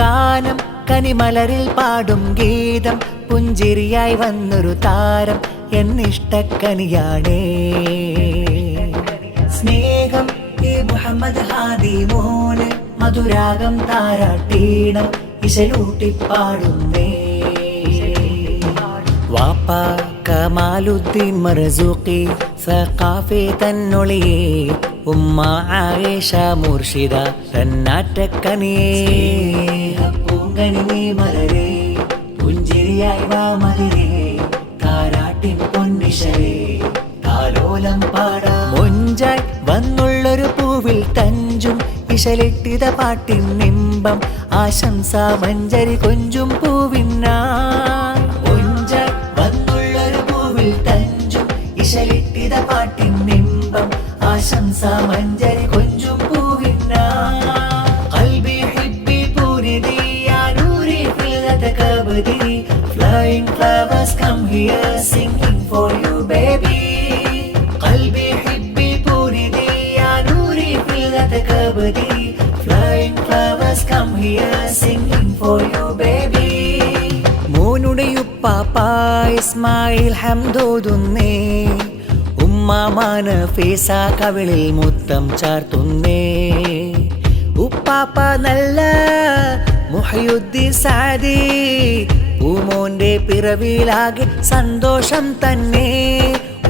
ഗാനം കനിമലരിൽ പാടും ഗീതം പുഞ്ചിരിയായി വന്നൊരു താരം എന്നിഷ്ടക്കനിയാണേ. സ്നേഹം ഈ മുഹമ്മദ് ഹാദി മോന് മധുരാഗം താരാട്ടീണം ഇശലൂട്ടിപ്പാടുന്നേ. വാപ്പ കമാലുദ്ദീൻ മർസൂഖി സഖാഫി തന്നൊളിയേ, ഉമ്മ ആയിഷ മുർഷിദ തന്നാറ്റക്കനിയേ. പൂങ്കണി നീ മലരേ പുഞ്ചിരിയായി വാ മതിരേ, താരാട്ടിൻ പൊന്നിശരേ താലോലം പാടാ. മൊഞ്ചായി വന്നുള്ളൊരു പൂവിൽ തഞ്ചും ഇശലിട്ടിത പാട്ടിൻ നിമ്പം ആശംസ മഞ്ചരി കൊഞ്ചും പൂവിനായി. മൊഞ്ചായി വന്നുള്ളൊരു പൂവിൽ തഞ്ചും ഇശലിട്ടിത പാട്ടിൻ നിമ്പം ആശംസ മഞ്ചരി കൊഞ്ചും പൂവിനായി. ഖൽബി ഹിബ്ബി പൂരിദി യാ Noori ഫില്ലത kabaddi, flying flowers come here singing for you baby. ഖൽബി ഹിബ്ബി പൂരിദി yeah Noori ഫില്ലത kabaddi, flying flowers come here singing for you baby. മോനുടെ ഉപ്പാപ്പ ഇസ്മായിൽ ഹംദോതുന്നേ, ഉമ്മാമാന ഫേസ കവിളിൽ മുത്തം ചാർത്തുന്നേ. ഉപ്പാപ്പ നല്ല മുഹയുദ്ദീൻ സാദി, പൂമോന്റെ പിറവിലാകെ സന്തോഷം തന്നെ.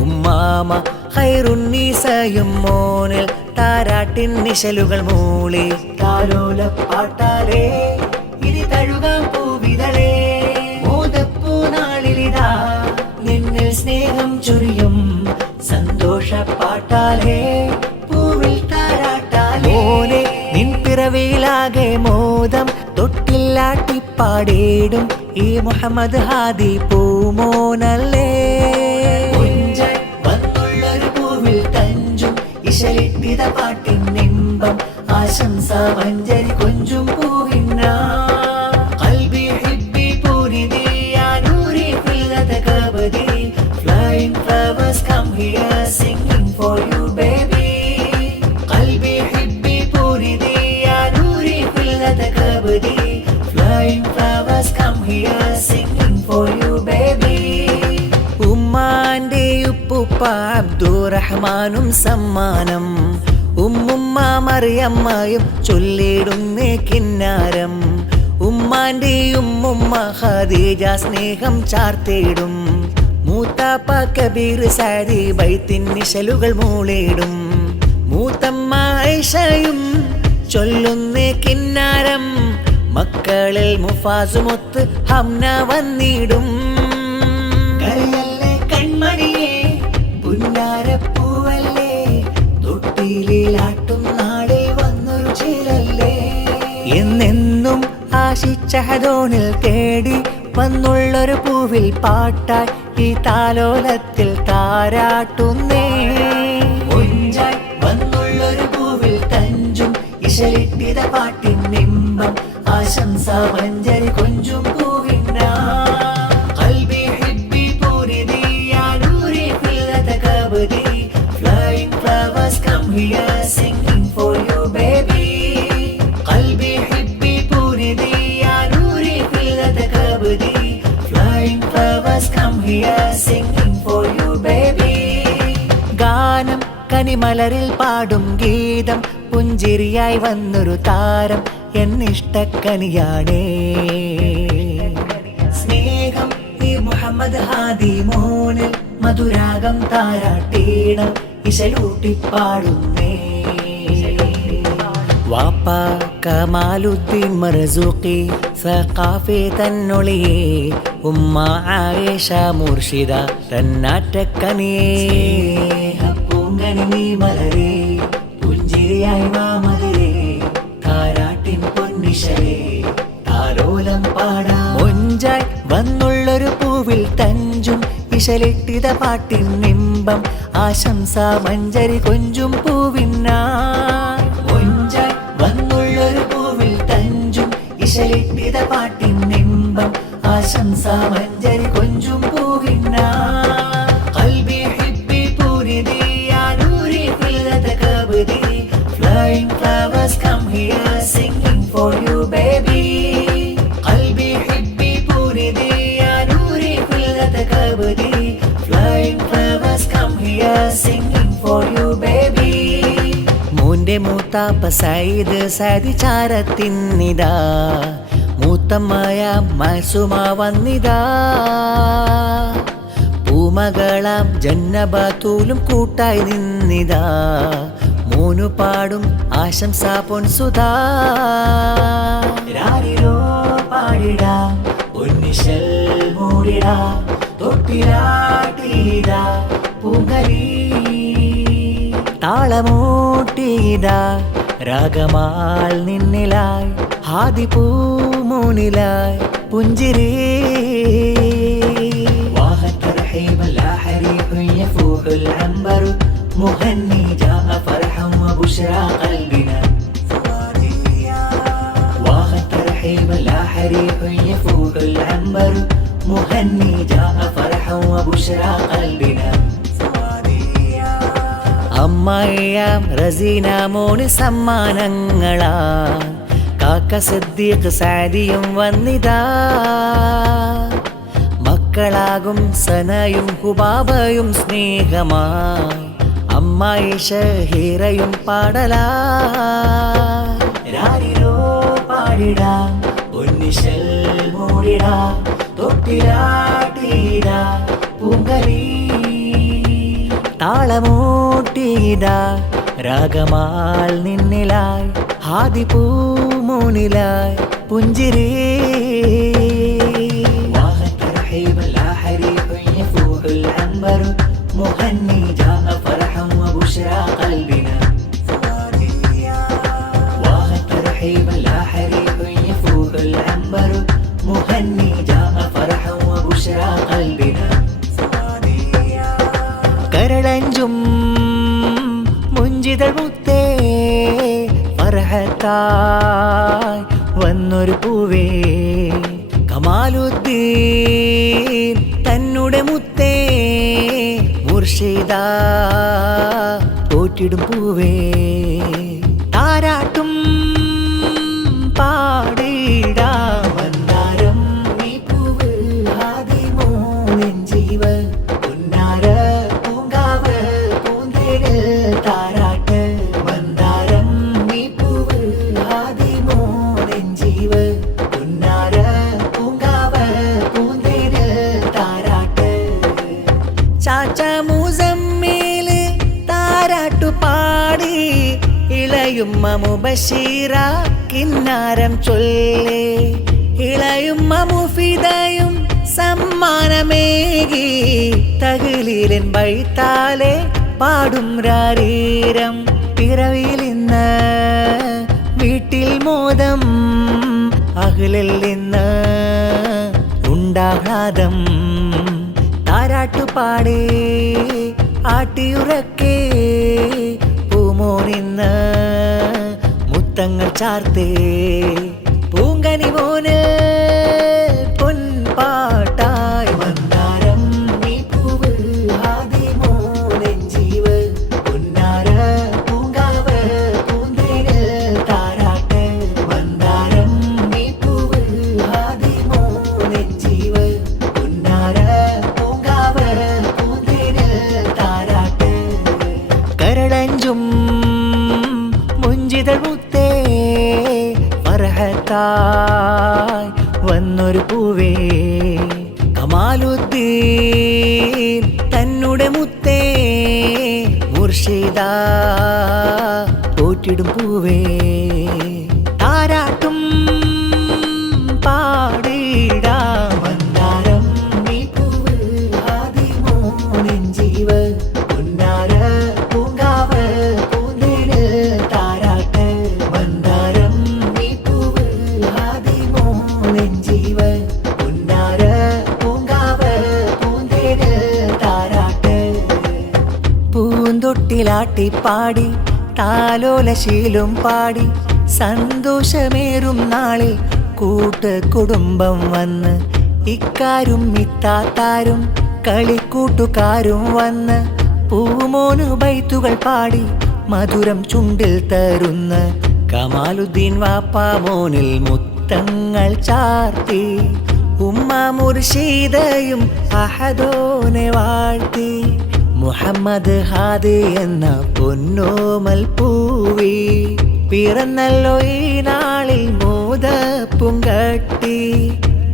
ഉമ്മാമ ഖൈറുന്നീസയും മോനിൽ താരാട്ടിൻ നിശലുകൾ മൂളി. താലോല പാട്ടാലേ ഇനി തഴുകാം പൂവിതളേ, മോദപ്പൂ നാളിലിതാ നിന്നിൽ സ്നേഹം ചൊരിയും സന്തോഷ പാട്ടാലേ പൂവിൽ താരാട്ടാലേ. മോനെ നിൻ പിറവിയിലാകെ മോദം തൊട്ടില്ലാട്ടിപ്പാടേടും ഈ മുഹമ്മദ് ഹാദി പൂമോനല്ലേ. വന്നുള്ളൊരു പൂവിൽ തഞ്ചും ഇശലിട്ടിത പാട്ടിൻ നിമ്പം ആശംസ മഞ്ചരി കൊഞ്ചും പൂവിനാ. ഖൽബി ഹിബ്ബി പൂരിദി യാ Noori ഫില്ലത kabaddi, flying flowers come here singing for you baby. ഖൽബി ഹിബ്ബി പൂരിദി yeah Noori ഫില്ലത kabaddi, flying flowers come here singing for you baby. ഉമ്മാന്റെ ഉപ്പുപ്പ അബ്ദുറഹ്മാനും സമ്മാനം, ഉമ്മുമ്മ മറിയമ്മയും ചൊല്ലിടുന്നേ കിന്നാരം. ഉമ്മാന്റെ ഉമ്മുമ്മ ഖദീജ സ്നേഹം ചാർത്തിടും, മൂത്താപ്പ കബീർ സാരി ബൈത്തിൻ നിശലുകൾ മൂളിടും. മൂത്തമ്മ ഐഷയും ചൊല്ലുന്നേ കിന്നാരം, മക്കളിൽ മുഫാസുമൊത്ത് ഹംന വന്നിടും. കരയല്ലേ കൺമണിയേ പുന്നാരപ്പൂവല്ലേ, തൊട്ടിലാട്ടും നാളെ വന്നൊരു ചേലല്ലേ. എന്നെന്നും ആശിച്ച ഹദോനിൽ തേടി വന്നുള്ളൊരു പൂവിൽ പാട്ടായി ഈ താലോലത്തിൽ താരാട്ടുന്നേ. ഒഞ്ചായി വന്നുള്ളൊരു പൂവിൽ തഞ്ചും ഇശലിട്ടിത പാട്ടിൻ നിമ്പം ആശംസ മഞ്ചരി കൊഞ്ചും പൂവിനാ. ഖൽബി ഹിബ്ബി പൂരിദി യാ Noori ഫില്ലത kabaddi, flying flowers come here singing for you baby. ഖൽബി ഹിബ്ബി പൂരിദി yeah Noori ഫില്ലത kabaddi, flying flowers come here singing for you baby. ഗാനം കനിമലരിൽ പാടും ഗീതം പുഞ്ചിരിയായി വന്നൊരു താരം എന്നിഷ്ടക്കനിയാണേ. സ്നേഹം ഈ മുഹമ്മദ് ഹാദി മോനിൽ മധുരാഗം താരാട്ടീണം ഇശലൂട്ടിപ്പാടുന്നേ. വാപ്പ കമാലുദ്ദീൻ മർസൂഖി സഖാഫി തന്നൊളിയേ, ഉമ്മ ആയിഷ മുർഷിദ തന്നാറ്റക്കനിയേ. പൂങ്കണി നീ മലരേ പുഞ്ചിരിയായി വാ മതിരേ, താരാട്ടിൻ പൊന്നിശരേ താലോലം പാടാ. മൊഞ്ചായി വന്നുള്ളൊരു പൂവിൽ തഞ്ചും ഇശലിട്ടിത പാട്ടിൻ നിമ്പം ആശംസ മഞ്ചരി കൊഞ്ചും പൂവിനായി. മൊഞ്ചായി വന്നുള്ളൊരു പൂവിൽ തഞ്ചും ഇശലിട്ടിത പാട്ടിൻ നിമ്പം ആശംസ മഞ്ചരി കൊഞ്ചും പൂവിനായി. ഖൽബി ഹിബ്ബി പൂരിദി യാ Noori ഫില്ലത kabaddi, flying flowers come here singing for you baby. എൻ്റെ മൂത്താപ്പ സയ്യിദ് സതിചാരത്തിന്നിതാ മൂത്തമ്മയ മസുമ വന്നിതാ പൂമകളാം ജന്നബത്തൂലും കൂട്ടായി നിന്നിതാ മൂന്നു പാടും ആശംസ പൊൻസുതാ രാരിരോ പാടിടാ പൊന്നിശൽ മൂടിടാ തൊട്ടിലാട്ടിടാ പൂങ്കലി താളമൂട്ടിതാ രാഗമാൽ നിന്നിലായി ഹാദി പൂമൂനിലായി പുഞ്ചിരി واهترحيب الأحريق يفوح العنبر مهني جاء فرحا وبشرى قلبنا واهترحيب الأحريق يفوح العنبر مهني جاء فرحا وبشرى قلبنا അമ്മായിയാം റസീന മോന് സമ്മാനങ്ങളാ കാക്ക സിദ്ദീഖ് സാദിയും വന്നിതാ മക്കളാകും സനയും ഹുബാബയും സ്നേഹമായി അമ്മായി ഷഹീറയും പാടലായി രാരിരോ പാടിടാ പൊന്നിശൽ മൂടിടാ തൊട്ടിലാട്ടിടാ പൂങ്കലി താളമൂട്ടിതാ രാഗമാൽ നിന്നിലായി ഹാദി പൂമൂനിലായി പുഞ്ചിരി واهترحيب الأحريق يفوح العنبر مهني جاء فرحا وبشرى قلبنا واهترحيب الأحريق يفوح العنبر مهني جاء فرحا وبشرى قلبنا കരളഞ്ചും മുഞ്ചിതൾ മുത്തേ ഫർഹത്തായി വന്നൊരു പൂവേ കമാലുദ്ദീൻ തന്നുടെ മുത്തേ മുർഷിദ പോറ്റിടും പൂവേ താരാട്ടും പാടിടാ മന്ദാരം നീ പൂവ് ഹാദി മോനിൻ ജീവ ഉന്നാര പൂങ്കാവ് പൂന്തേട് താരാട്ട് മന്ദാരം നീ പൂവ് ഹാദി മോനിൻ ജീവ ഉന്നാര പൂങ്കാവ് പൂന്തേട് താരാട്ട് ചാച്ച മുസമ്മില് താരാട്ടു പാടി ഇളയുമ്മ മുബശീറ കിന്നാരം ചൊല്ലേ ഇളയുമ്മ മുഫിദയും സമ്മാനമേകി തകിലീലൻ ബൈത്താലെ പാടും രാരീരം പിറവിയിൽ ഇന്ന് വീട്ടിൽ മോദം അഹ്ലിൽ നിന്ന് ഉണ്ടാഹ്ലാദം താരാട്ടുപാടി ആട്ടിയുറക്കേ പൂമോനിന്ന് മുത്തങ്ങൾ ചാർത്തേ പൂങ്കനി മോന് പൊൻപാട്ടായി മന്ദാരം നീ പൂവ് ഹാദി മോനിൻ ജീവ് പൊന്നാര പൂങ്കാവ് പൂന്തേട് താരാട്ട് മന്ദാരം നീ പൂവ് ഹാദി മോനിൻ ജീവ് പൊന്നാര പൂങ്കാവ് പൂന്തേട് താരാട്ട് കരളഞ്ചും മുഞ്ചിതൾ മുത്തേ ഫർഹത്തായി വന്നൊരു പൂവേ കമാലുദ്ദീൻ തന്നുടെ മുത്തേ മുർഷിദ പോറ്റിടും പൂവേ താരാട്ടും പാടിടാ മന്ദാരം നീ പൂവ് ഹാദി മോനിൻ ജീവ ഉന്നാര പൂങ്കാവ് പൂന്തേട് താരാട്ട് മന്ദാരം നീ പൂവ് ഹാദി മോനിൻ ജീവ ഉന്നാര പൂങ്കാവ് പൂന്തേട് താരാട്ട് പൂന്തൊട്ടിലാട്ടിപ്പാടി താലോലശീലും പാടി സന്തോഷമേറും നാളിൽ കൂട്ട് കുടുംബം വന്ന് ഇക്കാരും ഇത്താത്താരും കളിക്കൂട്ടുകാരും വന്ന് പൂമോനു ബൈത്തുകൾ പാടി മധുരം ചുണ്ടിൽ തരുന്ന കമാലുദ്ദീൻ വാപ്പാ മോനിൽ മുത്തങ്ങൾ ചാർത്തി ഉമ്മ മുർഷിദയും അഹദോനെ വാഴ്ത്തി മുഹമ്മദ് ഹാദി എന്ന പൊന്നോമൽ പൂവി പിറന്നല്ലോ ഈ നാളിൽ മോദപ്പുങ്കട്ടി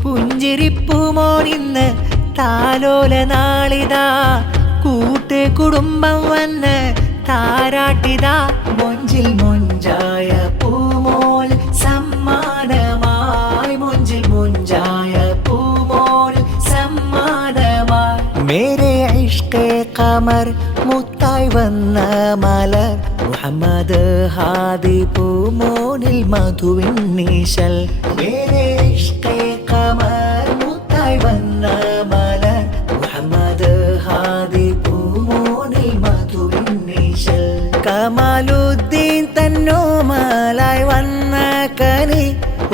പുഞ്ചിരിപ്പുമോനിന്ന് താലോല നാളിതാ കൂട്ട് കുടുംബം വന്ന് താരാട്ടിതാ മൊഞ്ചിൽ മൊഞ്ചായ പൂമോൾ സമ്മാനമായി മൊഞ്ചിൽ മൊഞ്ചായ പൂമോൾ സമ്മാനമായി മേരെ ഇഷ്കേ ഖമർ മുത്തായി വന്ന മലർ മുഹമ്മദ് ഹാദി പൂമോനിൽ മധുവിൻ നീശൽ മേരെ ഇഷ്കേ ഖമർ മുത്തായി വന്ന മലർ മുഹമ്മദ് ഹാദി പൂമോനിൽ മധുവിൻ നീശൽ കമാലുദ്ദീൻ തന്നോമലായി വന്ന കനി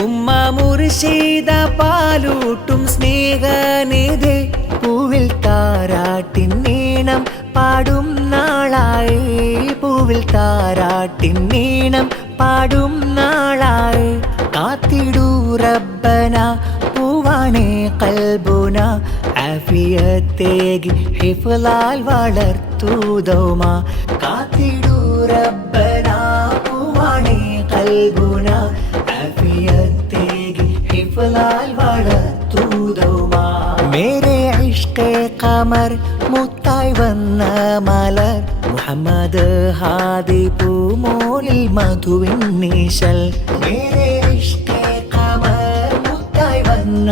ഉമ്മ മുർശിദ പാലൂട്ടും സ്നേഹനിധി പൂവിൽ താരാട്ടിൻ നീണം പാടും നാളായി പൂവിൽ താരാട്ടിൻ നീണം പാടും നാളായി കാത്തിടൂ റബ്ബന പൂവാണേ കൽബുന ആഫിയത്തേകി ഹിഫ്ലാൽ വളർത്തൂതോമ കാത്തിടൂ റബ്ബന പൂവാണേ കൽബുന ആഫിയത്തേകി ഹിഫ്ലാൽ വളർത്തൂതോമ മേരെ ഇഷ്കേ ഖമർ മുത്തായി വന്ന മലർ മുഹമ്മദ് ഹാദി പൂമോനിൽ മധുവിൻ നീശൽ മേരെ ഇഷ്കേ ഖമർ മുത്തായി വന്ന